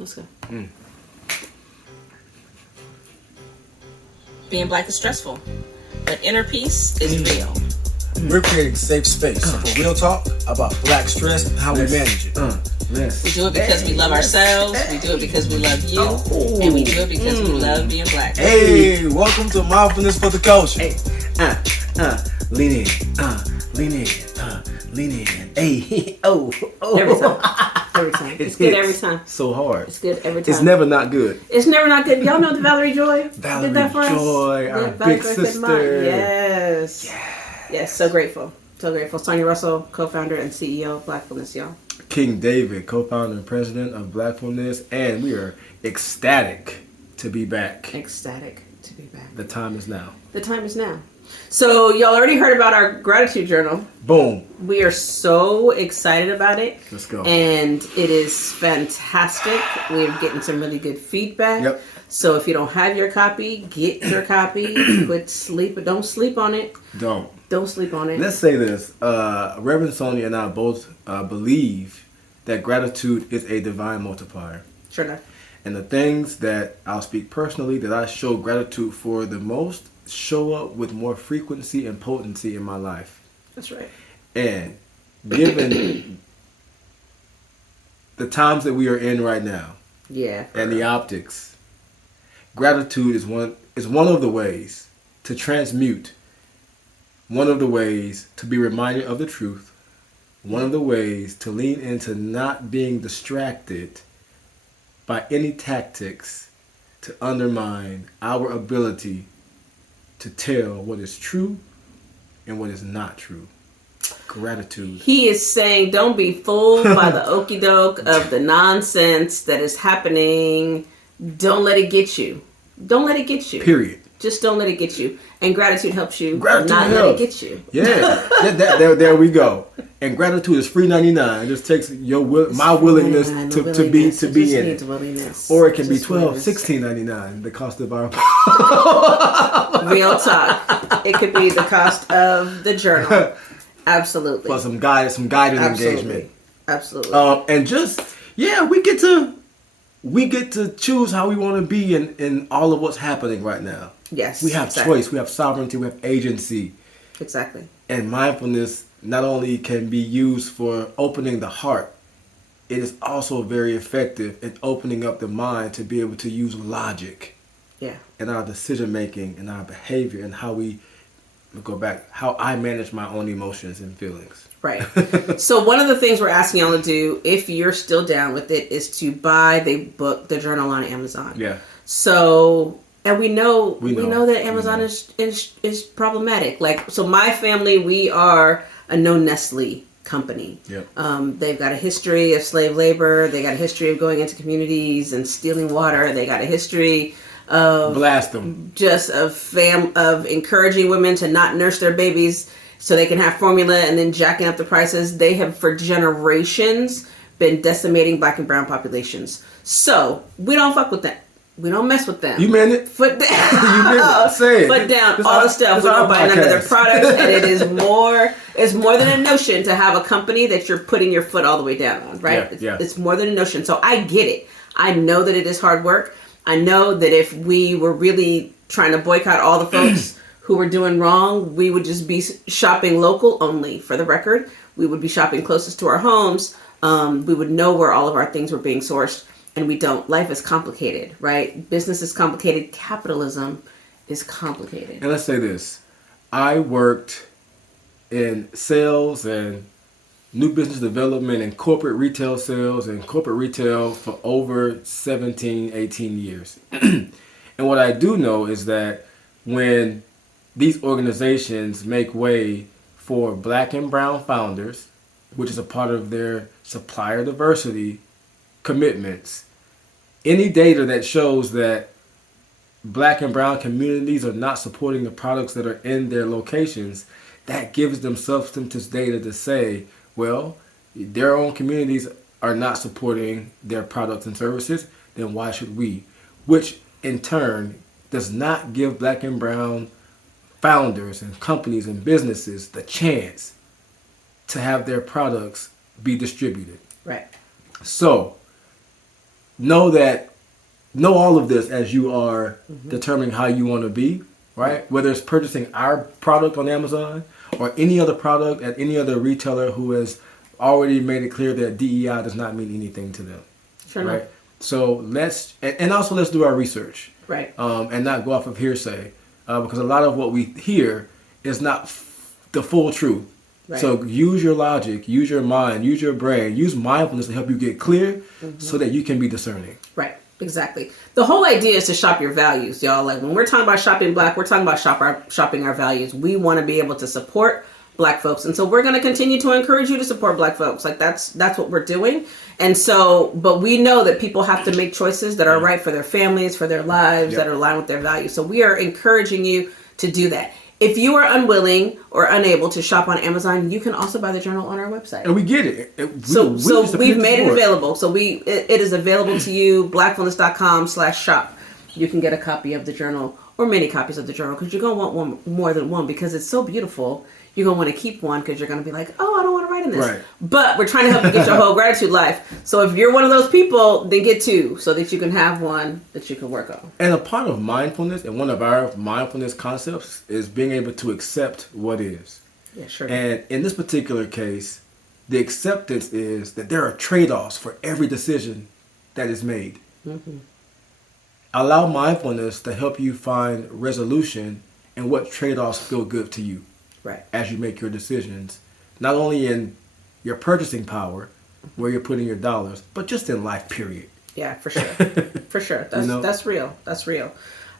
Let's go. Being black is stressful, but inner peace is real. We're creating safe space for real talk about black stress and how we manage it. We do it because we love ourselves, we do it because we love you, and we do it because we love being black. Hey, welcome to Mindfulness for the Culture. Hey, lean in, lean in, lean in. Hey, oh. Every time. Every time. It's good every time. So hard. It's good every time. It's never not good. It's never not good. Y'all know the Valerie Joy? Valerie did that for Joy, us? our Valerie big Joy sister. Yes. Yes, so grateful. So grateful. Sonia Russell, co-founder and CEO of Mindfulness, y'all. King David, co-founder and president of Mindfulness, and we are ecstatic to be back. Ecstatic to be back. The time is now. The time is now. So y'all already heard about our gratitude journal. Boom. We are so excited about it. Let's go. And it is fantastic. We're getting some really good feedback. Yep. So if you don't have your copy, get your copy. Don't sleep on it. Don't sleep on it. Let's say this. Reverend Sonia and I both believe that gratitude is a divine multiplier. Sure enough. And the things that I'll speak personally that I show gratitude for the most show up with more frequency and potency in my life. That's right. And given the times that we are in right now, and the optics, gratitude is one of the ways to transmute, one of the ways to be reminded of the truth, one of the ways to lean into not being distracted by any tactics to undermine our ability to tell what is true and what is not true. Gratitude. He is saying, don't be fooled by the okie doke of the nonsense that is happening. Don't let it get you. Don't let it get you. Period. Just don't let it get you. And gratitude helps you Gratitude not helps. let it get you. Yeah. there we go. And gratitude is $3.99. It just takes my willingness to be in it. Willingness. Or it can be $16.99, the cost of our real talk. It could be the cost of the journal. Absolutely. For some guided engagement. Absolutely. And just we get to choose how we want to be in all of what's happening right now. Yes. We have choice, we have sovereignty, we have agency. Exactly. And mindfulness not only can be used for opening the heart, it is also very effective in opening up the mind to be able to use logic in our decision making and our behavior and how how I manage my own emotions and feelings. Right. So one of the things we're asking y'all to do, if you're still down with it, is to buy the book, The Journal, on Amazon. Yeah. So, and we know that Amazon is problematic. Like, so my family, we are a no Nestle company. Yep. They've got a history of slave labor. They got a history of going into communities and stealing water. They got a history of blast them. Just of encouraging women to not nurse their babies so they can have formula and then jacking up the prices. They have for generations been decimating black and brown populations. So we don't fuck with them. We don't mess with them. You meant it. Foot down. You meant it. Say it. Foot down. All the stuff. We don't buy none of their products, and it is more. It's more than a notion to have a company that you're putting your foot all the way down on, right? Yeah. It's more than a notion. So I get it. I know that it is hard work. I know that if we were really trying to boycott all the folks who were doing wrong, we would just be shopping local only. For the record, we would be shopping closest to our homes. We would know where all of our things were being sourced. And we don't. Life is complicated, right? Business is complicated. Capitalism is complicated. And let's say this. I worked in sales and new business development and corporate retail sales and corporate retail for over 17, 18 years. And what I do know is that when these organizations make way for black and brown founders, which is a part of their supplier diversity commitments, any data that shows that black and brown communities are not supporting the products that are in their locations, that gives them substantive data to say, well, their own communities are not supporting their products and services, then why should we? Which in turn does not give black and brown founders and companies and businesses the chance to have their products be distributed. Right. So know all of this as you are determining how you want to be, right? Whether it's purchasing our product on Amazon or any other product at any other retailer who has already made it clear that DEI does not mean anything to them. Sure right? enough. So let's do our research. Right. And not go off of hearsay. Because a lot of what we hear is not the full truth. Right. So use your logic, use your mind, use your brain, use mindfulness to help you get clear so that you can be discerning. Right. Exactly. The whole idea is to shop your values, y'all. Like when we're talking about shopping black, we're talking about shopping our values. We want to be able to support black folks. And so we're going to continue to encourage you to support black folks. Like that's what we're doing. And so, but we know that people have to make choices that are right for their families, for their lives, that are aligned with their values. So we are encouraging you to do that. If you are unwilling or unable to shop on Amazon, you can also buy the journal on our website. And we get it. So we've made it available. So it is available to you, blackfulness.com/shop. You can get a copy of the journal or many copies of the journal because you're going to want one more than one because it's so beautiful. You're going to want to keep one because you're going to be like, oh, I don't want to write in this. Right. But we're trying to help you get your whole gratitude life. So if you're one of those people, then get two so that you can have one that you can work on. And a part of mindfulness, and one of our mindfulness concepts, is being able to accept what is. Yeah, sure. And in this particular case, the acceptance is that there are trade-offs for every decision that is made. Mm-hmm. Allow mindfulness to help you find resolution and what trade-offs feel good to you. Right. As you make your decisions, not only in your purchasing power, where you're putting your dollars, but just in life, period. Yeah, for sure. For sure. That's You know? that's real. That's real.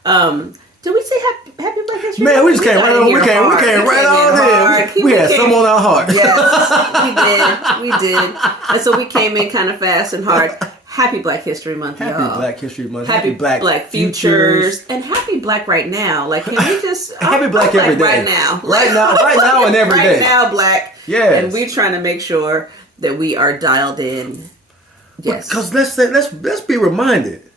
Did we say happy Black History? Man, we just came right on. We came right on in. We had some on our heart. Yes, we did. And so we came in kind of fast and hard. Happy Black History Month, Happy y'all. Black History Month. Happy Black Futures. And happy Black right now. Like, can we just... Happy Black every day. Right now. Right now and every day. Right now, Black. Yes. And we're trying to make sure that we are dialed in. Yes. Because let's be reminded,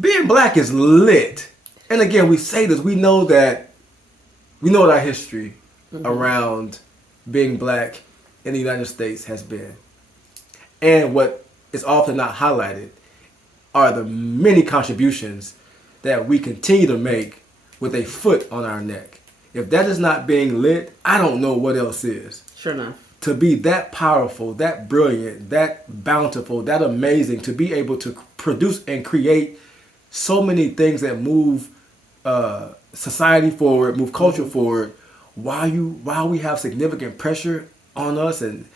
being Black is lit. And again, we say this. We know what our history around being Black in the United States has been. And what is often not highlighted are the many contributions that we continue to make with a foot on our neck. If that is not being lit, I don't know what else is. Sure enough. To be that powerful, that brilliant, that bountiful, that amazing, to be able to produce and create so many things that move society forward, move culture forward, while we have significant pressure on us and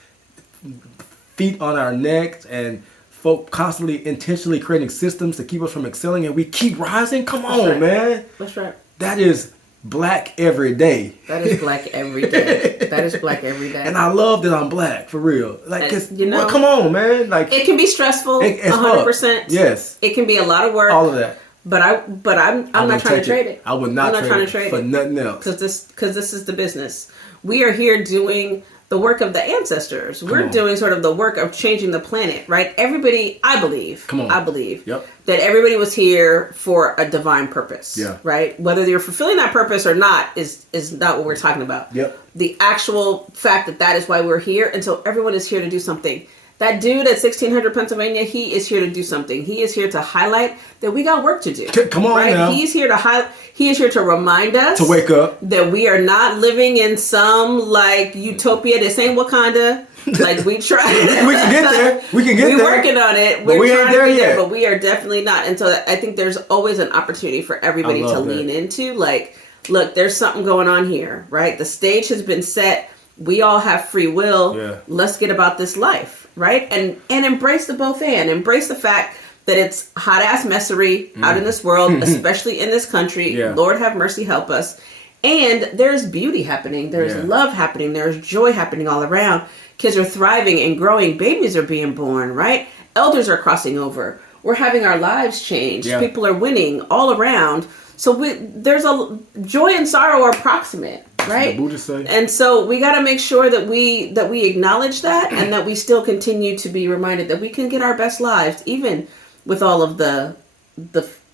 feet on our necks and folk constantly intentionally creating systems to keep us from excelling, and we keep rising. Come on, man. That's right. That is Black every day. That is Black every day. That is Black every day. And I love that I'm Black, for real. Like, well, come on, man. Like, it can be stressful, 100%. Yes. It can be a lot of work. All of that. But I'm not trying to trade it. I would not trade it for nothing else. Because this is the business. We are here doing the work of the ancestors. We're doing sort of the work of changing the planet, right? Everybody, I believe that everybody was here for a divine purpose, right? Whether you're fulfilling that purpose or not is not what we're talking about. Yep. The actual fact that is why we're here, and so everyone is here to do something. That dude at 1600 Pennsylvania, he is here to do something. He is here to highlight that we got work to do. Come on, right? Now. He's here to remind us to wake up that we are not living in some like utopia. This ain't Wakanda. Like we try. We can get there. We're working on it. But we ain't there yet. But we are definitely not. And so I think there's always an opportunity for everybody to lean into. Like, look, there's something going on here, right? The stage has been set. We all have free will. Yeah. Let's get about this life, right? And embrace the both and embrace the fact that it's hot ass messery out in this world, especially in this country. Yeah. Lord have mercy, help us. And there's beauty happening. There's love happening. There's joy happening all around. Kids are thriving and growing. Babies are being born, right? Elders are crossing over. We're having our lives changed. Yeah. People are winning all around. So there's a joy and sorrow are proximate, right? The Buddhists say. And so we got to make sure that we acknowledge that and that we still continue to be reminded that we can get our best lives, even with all of the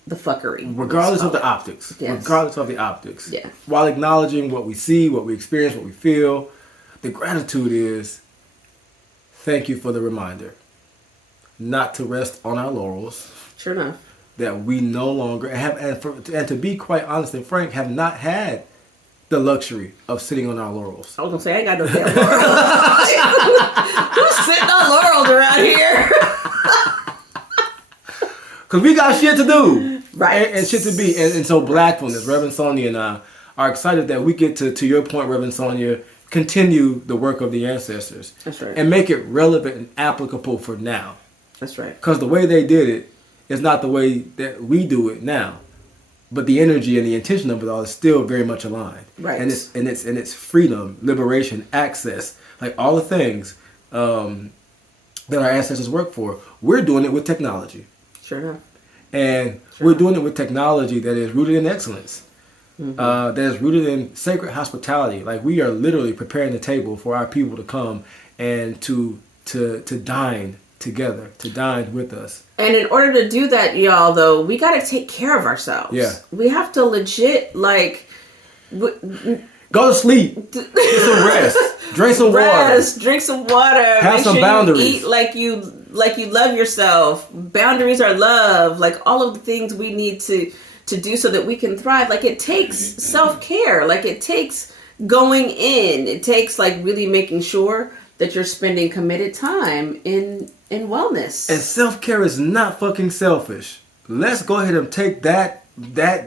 fuckery. Regardless of the optics. Yes. Regardless of the optics. Yeah. While acknowledging what we see, what we experience, what we feel, the gratitude is, thank you for the reminder. not to rest on our laurels. Sure enough. That we no longer have, and to be quite honest and frank, have not had the luxury of sitting on our laurels. I was gonna say I ain't got no damn laurels. Who's sitting on laurels around here? Because we got shit to do, right? And shit to be, and so Blackfulness, Reverend Sonia and I are excited that we get to your point, Reverend Sonia, continue the work of the ancestors. That's right. And make it relevant and applicable for now. That's right. Because the way they did it is not the way that we do it now. But the energy and the intention of it all is still very much aligned. Right. And it's freedom, liberation, access, like all the things that our ancestors worked for. We're doing it with technology. Sure enough. And we're doing it with technology that is rooted in excellence. That is rooted in sacred hospitality. Like we are literally preparing the table for our people to come and to dine together, to dine with us. And in order to do that, y'all, though, we got to take care of ourselves. Yeah. We have to legit, like... Go to sleep. Get some rest. Drink some water. Drink some water. Have some boundaries. You eat like you love yourself. Boundaries are love. Like all of the things we need to do so that we can thrive. Like it takes self-care. Like it takes going in. It takes like really making sure that you're spending committed time in wellness. And self-care is not fucking selfish. Let's go ahead and take that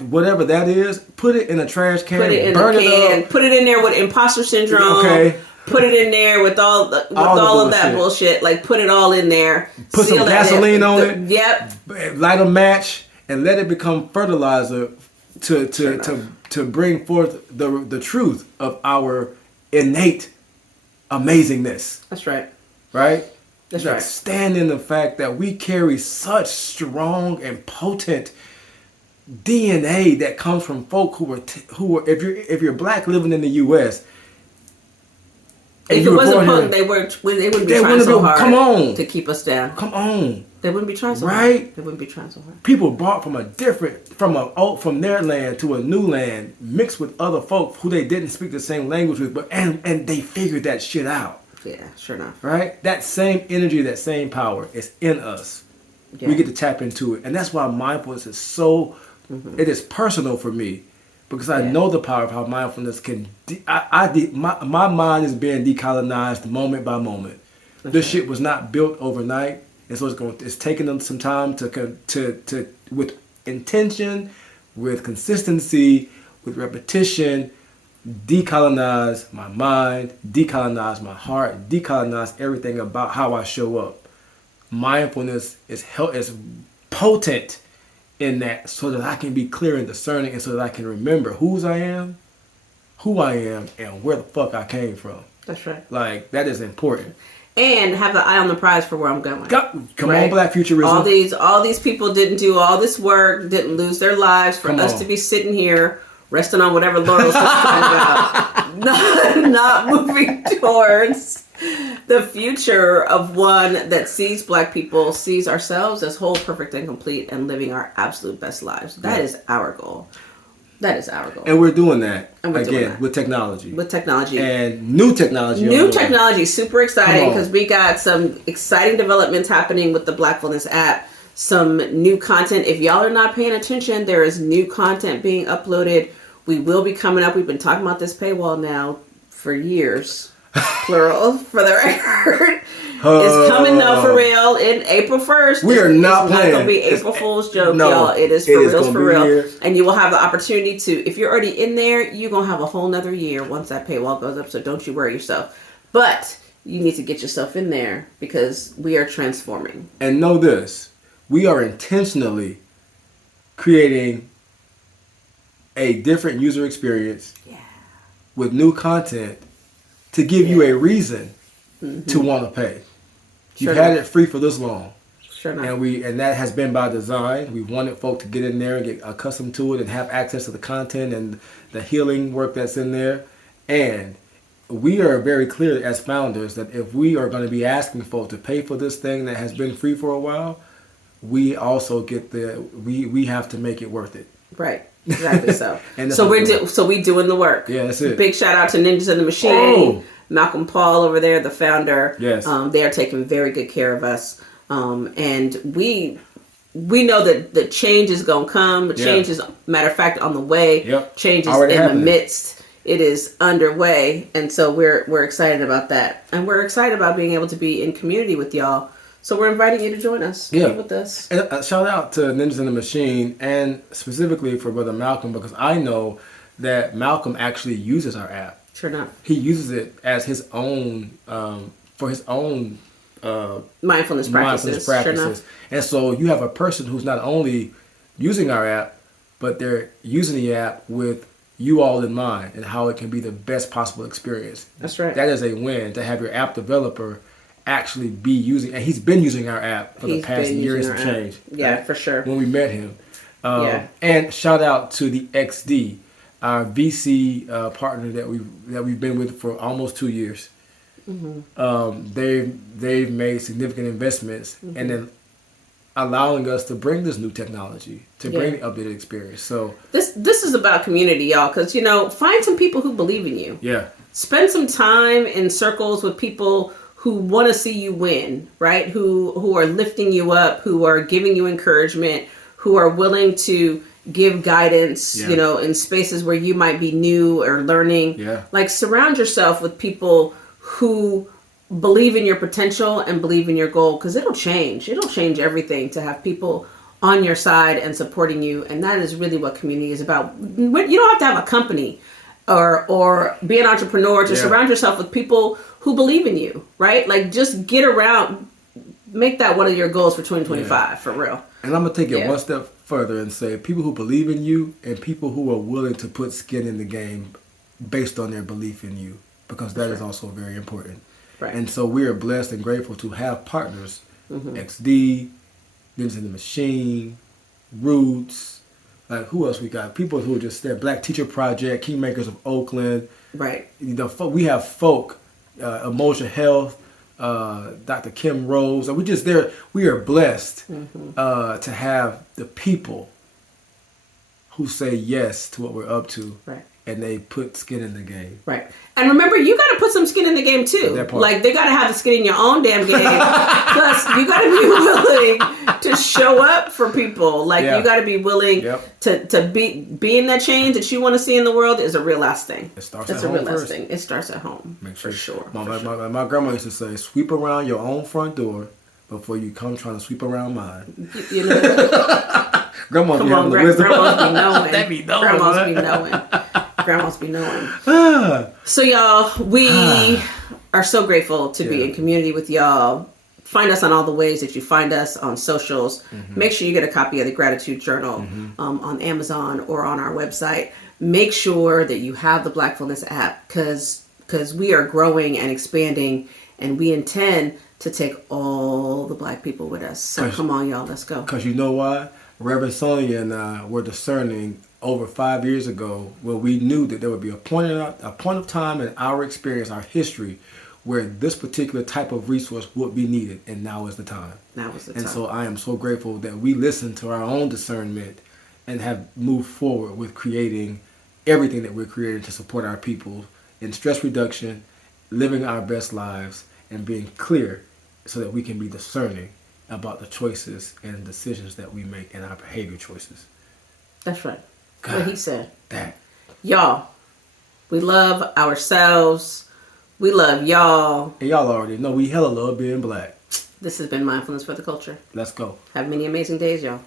whatever that is, put it in a trash can, put it in burn a can, it up. Put it in there with imposter syndrome. Okay. Put it in there with all of that bullshit. Like put it all in there. Put some gasoline on it. Yep. Light a match and let it become fertilizer to bring forth the truth of our innate amazingness. That's right. Right? That's like right. Stand in the fact that we carry such strong and potent DNA that comes from folk who are if you're black living in the U.S. If it wasn't punk, they wouldn't be trying so hard to keep us down. Come on. They wouldn't be trying so hard. Right? They wouldn't be trying so hard. People brought from their land to a new land, mixed with other folk who they didn't speak the same language with, and they figured that shit out. Yeah, sure enough. Right? That same energy, that same power is in us. Yeah. We get to tap into it. And that's why mindfulness is so, it is personal for me. Because I know the power of how mindfulness can, my mind is being decolonized moment by moment. Okay. This shit was not built overnight. And so it's taking them some time to with intention, with consistency, with repetition, decolonize my mind, decolonize my heart, decolonize everything about how I show up. Mindfulness is potent in that, so that I can be clear and discerning, and so that I can remember who I am, and where the fuck I came from. That's right. Like, that is important. And have the eye on the prize for where I'm going. Come on, Black Futurism. All these people didn't do all this work, didn't lose their lives for us to be sitting here resting on whatever laurels we're talking about, not moving towards the future of one that sees Black people, sees ourselves as whole, perfect, and complete, and living our absolute best lives. That is our goal. That is our goal. And we're doing that, with technology. With technology. And new technology. New technology. Super exciting, because we got some exciting developments happening with the Blackfulness app. Some new content. If y'all are not paying attention, there is new content being uploaded. We will be coming up. We've been talking about this paywall now for years. Plural, for the record. It's coming though, for real, in April 1st. We are not playing. It's not going to be April Fool's joke, y'all. It is for real. Here. And you will have the opportunity to, if you're already in there, you're going to have a whole nother year once that paywall goes up, so don't you worry yourself. But you need to get yourself in there, because we are transforming. And know this, we are intentionally creating a different user experience with new content to give you a reason to want to pay. You've had it free for this long. Sure enough. And that has been by design. We wanted folk to get in there and get accustomed to it and have access to the content and the healing work that's in there. And we are very clear as founders that if we are going to be asking folk to pay for this thing that has been free for a while, we also get we have to make it worth it. Right. Exactly so. So we doing the work. Yeah, that's it. Big shout out to Ninjas in the Machine. Malcolm Paul over there, the founder. Yes. They are taking very good care of us. And we know that the change is going to come. The change is, matter of fact, on the way. Yep. Change is Already in happening. the midst. It is underway. And so we're excited about that. And we're excited about being able to be in community with y'all. So we're inviting you to join us. Yeah. Be with us. And shout out to Ninjas in the Machine, and specifically for Brother Malcolm, because I know that Malcolm actually uses our app. Sure enough. He uses it as his own, for his own Mindfulness practices. Sure enough. And so you have a person who's not only using our app, but they're using the app with you all in mind and how it can be the best possible experience. That's right. That is a win to have your app developer actually be using, and he's been using our app for the past years and change. Yeah, right? for sure. When we met him. And shout out to the XD, our VC partner that we've been with for almost 2 years. They've made significant investments and then allowing us to bring this new technology, to bring the updated experience. So this is about community, y'all, because find some people who believe in you. Yeah. Spend some time in circles with people who want to see you win, right? Who are lifting you up, who are giving you encouragement, who are willing to give guidance, in spaces where you might be new or learning. Yeah. Like, surround yourself with people who believe in your potential and believe in your goal, because it'll change everything to have people on your side and supporting you. And that is really what community is about. You don't have to have a company or be an entrepreneur to surround yourself with people who believe in you, right? Like, just get around, make that one of your goals for 2025, for real. And I'm going to take it one step further and say people who believe in you and people who are willing to put skin in the game based on their belief in you, because that is also very important. Right. And so we are blessed and grateful to have partners, XD, Ninjas in the Machine, Roots, like who else we got? People who are just there, Black Teacher Project, Kingmakers of Oakland. Right. We have folk, Emotion Health, Dr. Kim Rose. And we are blessed to have the people who say yes to what we're up to. Right. And they put skin in the game. Right. And remember, you got to put some skin in the game too. Like, they got to have the skin in your own damn game. Plus, you got to be willing to show up for people. Like, you got to be willing to be in that change that you want to see in the world is a real last thing. It starts at home first. It starts at home. Make sure. For sure. My grandma used to say, sweep around your own front door before you come trying to sweep around mine. Grandma's be having the wisdom. Grandma's be knowing. That be knowing. Grandma's be knowing. Grandma's be knowing. So, y'all, we are so grateful to be in community with y'all. Find us on all the ways that you find us on socials. Make sure you get a copy of the Gratitude Journal on Amazon or on our website. Make sure that you have the Blackfulness app, because we are growing and expanding, and we intend to take all the Black people with us. So come on, y'all, let's go. Because you know why? Reverend Sonia and I were discerning over 5 years ago where we knew that there would be a point of time in our experience, our history, where this particular type of resource would be needed, and now is the time. Now is the time. And so I am so grateful that we listened to our own discernment and have moved forward with creating everything that we're creating to support our people in stress reduction, living our best lives, and being clear so that we can be discerning about the choices and decisions that we make and our behavior choices. That's right. God, what he said. That. Y'all, we love ourselves. We love y'all. And y'all already know we hella love being Black. This has been Mindfulness for the Culture. Let's go. Have many amazing days, y'all.